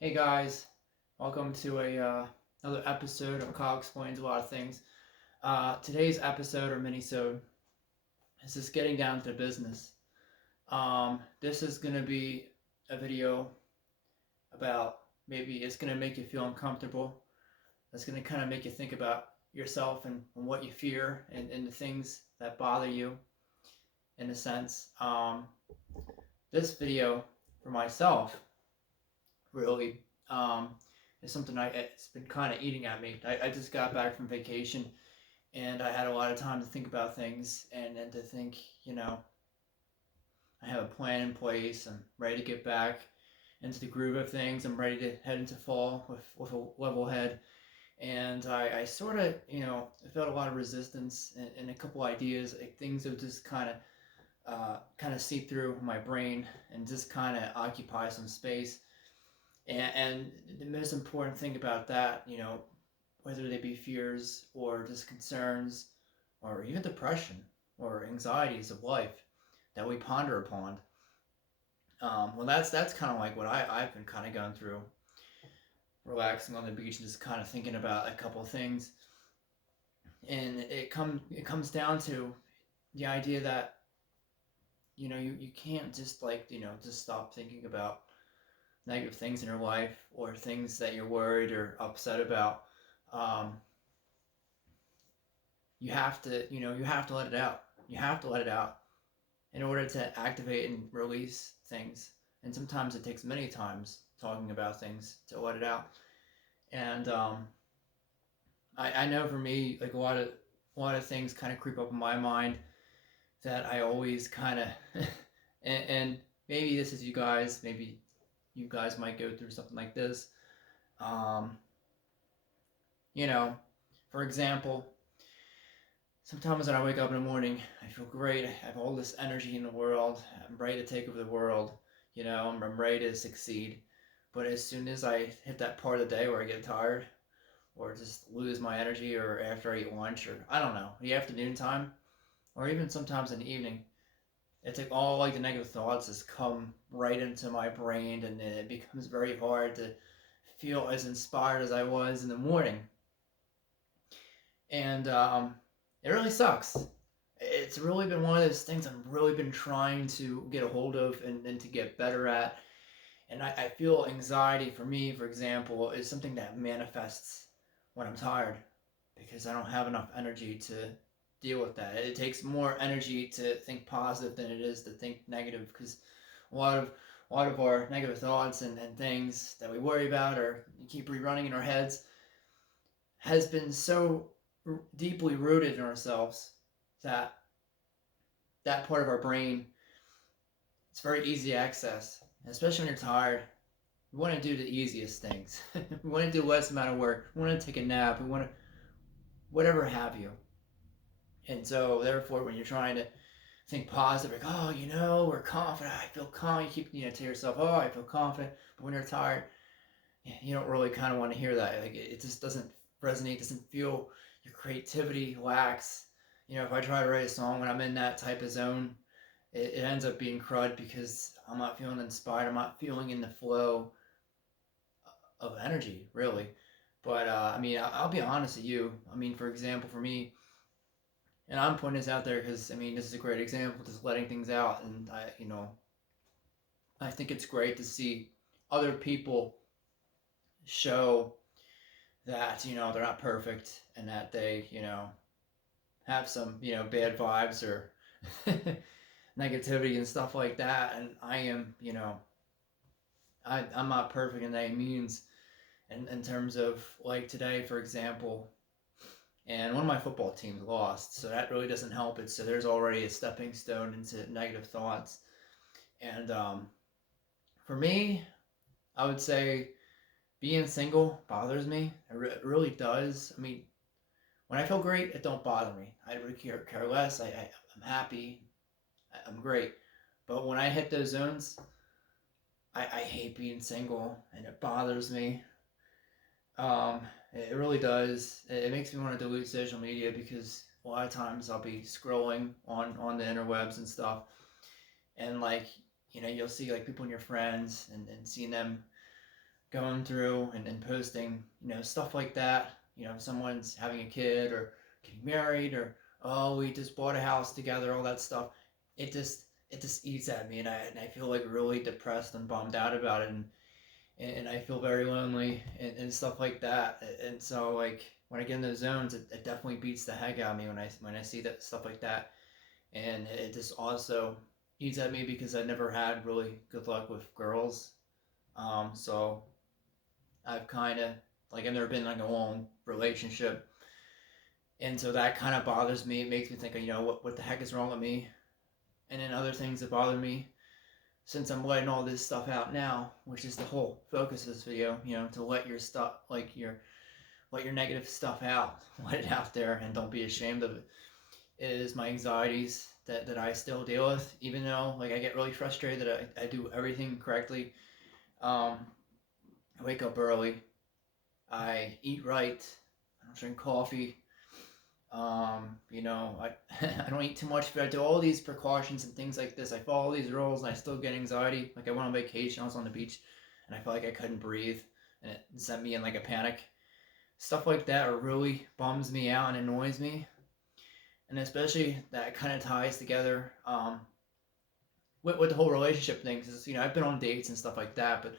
Hey guys, welcome to another episode of Kyle Explains a Lot of Things. Today's episode or minisode is just getting down to business. This is gonna be a video about maybe it's gonna make you feel uncomfortable. It's gonna kind of make you think about yourself and what you fear and the things that bother you in a sense. This video for myself really is something it's been kind of eating at me. I just got back from vacation and I had a lot of time to think about things and to think, I have a plan in place. I'm ready to get back into the groove of things. I'm ready to head into fall with a level head. And I sort of, I felt a lot of resistance and a couple ideas, like things that just kind of seep through my brain and just kind of occupy some space. And the most important thing about that, whether they be fears or just concerns or even depression or anxieties of life that we ponder upon. Well, that's kind of like what I've been kind of going through, relaxing on the beach and just kind of thinking about a couple of things. And it comes down to the idea that you can't just just stop thinking about negative things in your life or things that you're worried or upset about. um, you have to let it out. You have to let it out in order to activate and release things. And sometimes it takes many times talking about things to let it out. And I know for me, like a lot of things kind of creep up in my mind that I always kind of and maybe this is you guys. Maybe you guys might go through something like this. Um, you know, for example, sometimes when I wake up in the morning, I feel great. I have all this energy in the world. I'm ready to take over the world. I'm ready to succeed. But as soon as I hit that part of the day where I get tired or just lose my energy, or after I eat lunch, or I don't know, the afternoon time, or even sometimes in the evening, it's like all like the negative thoughts just come right into my brain, and it becomes very hard to feel as inspired as I was in the morning. And it really sucks. It's really been one of those things I've really been trying to get a hold of and to get better at. And I feel anxiety for me, for example, is something that manifests when I'm tired because I don't have enough energy to deal with that. It takes more energy to think positive than it is to think negative, because a lot of a lot of our negative thoughts and things that we worry about or keep rerunning in our heads has been so deeply rooted in ourselves that that part of our brain, it's very easy to access, especially when you're tired. We want to do the easiest things. We want to do less amount of work. We want to take a nap. We want to whatever have you. And so therefore, when you're trying to think positive, like, oh, we're confident. I feel calm. You keep to yourself, oh, I feel confident. But when you're tired, you don't really kind of want to hear that. Like it just doesn't resonate. Doesn't feel, your creativity lacks. If I try to write a song when I'm in that type of zone, it ends up being crud because I'm not feeling inspired. I'm not feeling in the flow of energy, really. But I mean, I'll be honest with you. I mean, for example, for me, and I'm putting this out there because I mean, this is a great example, just letting things out, and I think it's great to see other people show that they're not perfect and that they have some bad vibes or negativity and stuff like that. And I am I'm not perfect in any means, in terms of like today, for example. And one of my football teams lost, so that really doesn't help it. So there's already a stepping stone into negative thoughts. And for me, I would say being single bothers me. It really does. I mean, when I feel great, it don't bother me. I really care less. I'm happy. I'm great. But when I hit those zones, I hate being single, and it bothers me. Um, it really does. It makes me want to delete social media because a lot of times I'll be scrolling on the interwebs and stuff, and like you'll see like people in your friends and seeing them going through and posting, stuff like that. Someone's having a kid or getting married, or oh, we just bought a house together, all that stuff. It just eats at me, and I feel like really depressed and bummed out about it, and I feel very lonely and stuff like that. And so like when I get in those zones, it definitely beats the heck out of me when I see that stuff like that, and it just also eats at me because I never had really good luck with girls. So I've kind of like I've never been in like a long relationship, and so that kind of bothers me. It makes me think, what the heck is wrong with me? And then other things that bother me, since I'm letting all this stuff out now, which is the whole focus of this video, to let your stuff, like let your negative stuff out, let it out there, and don't be ashamed of it. It is my anxieties that I still deal with, even though like I get really frustrated that I do everything correctly. Um, I wake up early. I eat right. I don't drink coffee. I I don't eat too much, but I do all these precautions and things like this. I follow these rules, and I still get anxiety. Like I went on vacation, I was on the beach, and I felt like I couldn't breathe, and it sent me in like a panic. Stuff like that really bums me out and annoys me, and especially that kind of ties together with the whole relationship thing. Because I've been on dates and stuff like that, but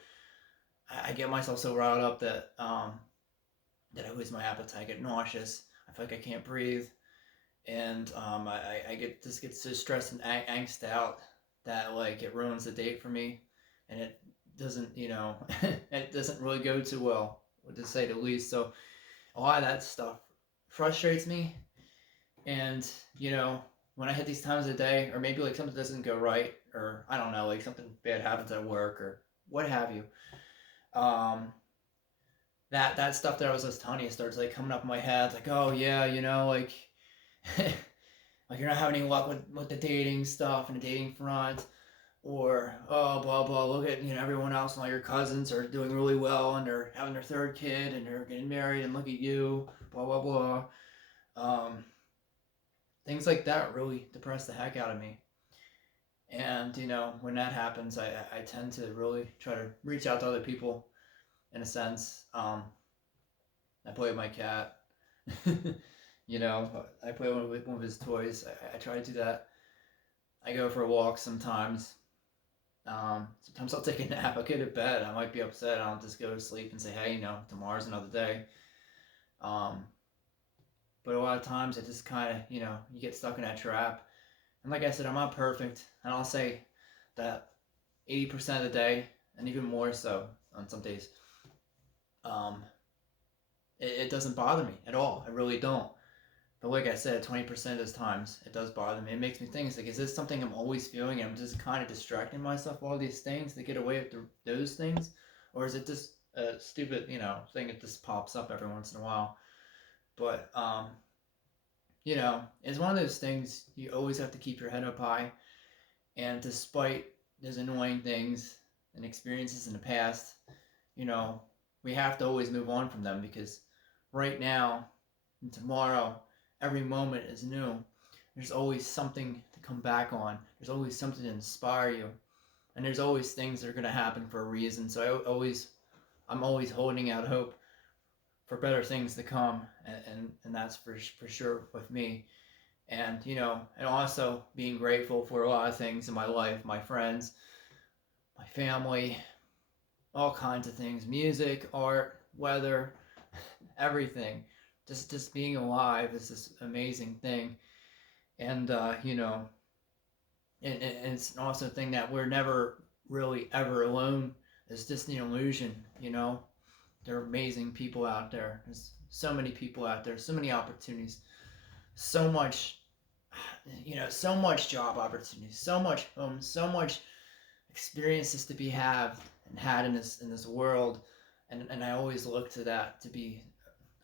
I get myself so riled up that I lose my appetite, I get nauseous, I feel like I can't breathe, and I get so stressed and angst out that like it ruins the date for me, and it doesn't it doesn't really go too well, to say the least. So a lot of that stuff frustrates me, and when I hit these times of the day, or maybe like something doesn't go right, or I don't know, like something bad happens at work or what have you, um, that stuff that I was just telling you starts like coming up in my head, like, oh yeah, like like you're not having any luck with the dating stuff and the dating front, or oh blah blah, look at everyone else and all your cousins are doing really well and they're having their third kid and they're getting married, and look at you, blah blah blah. Um, Things like that really depress the heck out of me. And when that happens, I tend to really try to reach out to other people, in a sense. I play with my cat. you know, I play with one of his toys. I try to do that. I go for a walk sometimes. Sometimes I'll take a nap. I'll get to bed. I might be upset. I'll just go to sleep and say, hey, tomorrow's another day. Um, but a lot of times I just kind of, you get stuck in that trap. And like I said, I'm not perfect. And I'll say that 80% of the day, and even more so on some days, um, it doesn't bother me at all. I really don't. But like I said, 20% of those times it does bother me. It makes me think, it's like, is this something I'm always feeling and I'm just kind of distracting myself with all these things to get away with those things? Or is it just a stupid, thing that just pops up every once in a while? But, it's one of those things you always have to keep your head up high. And despite those annoying things and experiences in the past, you know, we have to always move on from them, because right now and tomorrow, every moment is new. There's always something to come back on. There's always something to inspire you, and there's always things that are going to happen for a reason. So I'm always holding out hope for better things to come, and that's for sure with me. And and also being grateful for a lot of things in my life, my friends, my family, all kinds of things, music, art, weather, everything. Just being alive is this amazing thing. And and it's also a thing that we're never really ever alone. It's just an illusion. There are amazing people out there. There's so many people out there, so many opportunities, so much, so much job opportunities, so much home, so much experiences to be had in this world. And I always look to that to be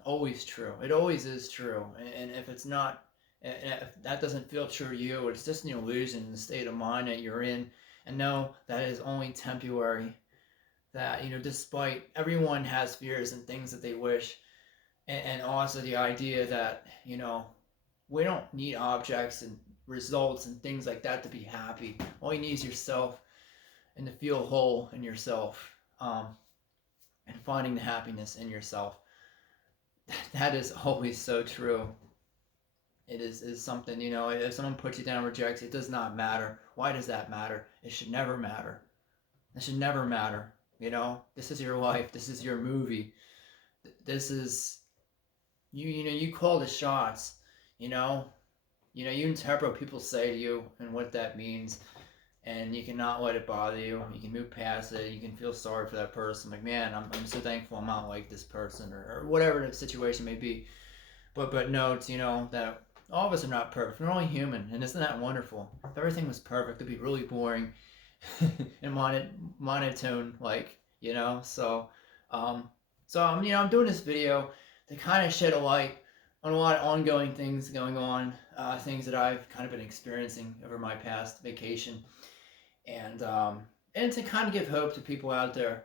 always true. It always is true. And if it's not, and if that doesn't feel true to you, it's just an illusion, the state of mind that you're in. And know that it is only temporary. That despite everyone has fears and things that they wish, and also the idea that we don't need objects and results and things like that to be happy. All you need is yourself, and to feel whole in yourself. and finding the happiness in yourself. That is always so true. It is something, you know, if someone puts you down, rejects you, it does not matter. Why does that matter? It should never matter. It should never matter. You know, this is your life. This is your movie. This is you. You know, you call the shots. You know, you interpret what people say to you and what that means, and you cannot let it bother you. You can move past it. You can feel sorry for that person. Like, man, I'm so thankful I'm not like this person, or whatever the situation may be. But note, you know, that all of us are not perfect. We're only human, and isn't that wonderful? If everything was perfect, it'd be really boring and monotone, like, you know. Um, you know, I'm doing this video to kind of shed a light on a lot of ongoing things going on, things that I've kind of been experiencing over my past vacation, and um, and to kind of give hope to people out there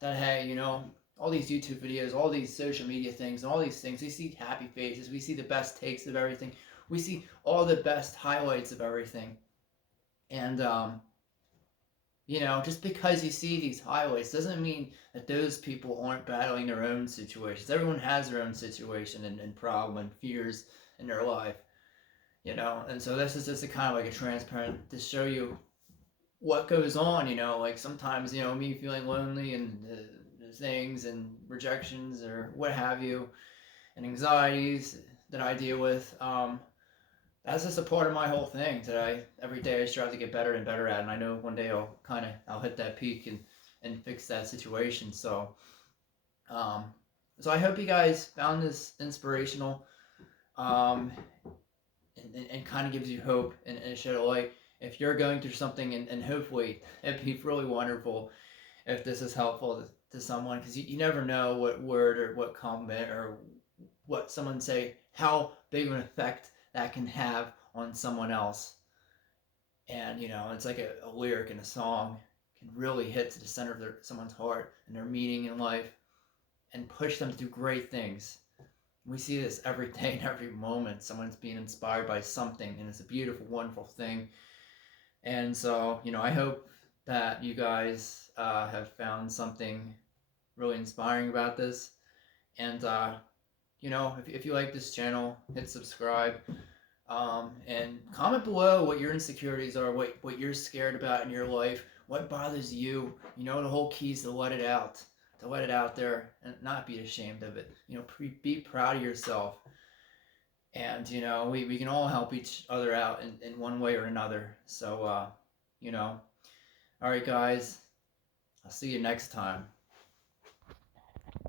that, hey, you know, all these YouTube videos, all these social media things, and all these things, we see happy faces, we see the best takes of everything, we see all the best highlights of everything, and you know, just because you see these highlights doesn't mean that those people aren't battling their own situations. Everyone has their own situation and problem and fears in their life, you know, and so this is just a kind of like a transparent to show you what goes on, you know, like sometimes, you know, me feeling lonely and things and rejections or what have you, and anxieties that I deal with. That's just a part of my whole thing that I every day I strive to get better and better at, and I know one day I'll hit that peak and fix that situation. Um, so I hope you guys found this inspirational. Um, and kind of gives you hope and shed a light if you're going through something, and hopefully it'd be really wonderful if this is helpful to someone, because you never know what word or what comment or what someone say, how big of an effect that can have on someone else. And you know, it's like a lyric in a song can really hit to the center of someone's heart and their meaning in life and push them to do great things. We see this every day and every moment. Someone's being inspired by something, and it's a beautiful, wonderful thing. And so, you know, I hope that you guys have found something really inspiring about this. And, you know, if you like this channel, hit subscribe. And comment below what your insecurities are, what you're scared about in your life, what bothers you. You know, the whole key is to let it out. To let it out there and not be ashamed of it. You know, be proud of yourself. And you know, we can all help each other out in one way or another. So you know, all right guys, I'll see you next time.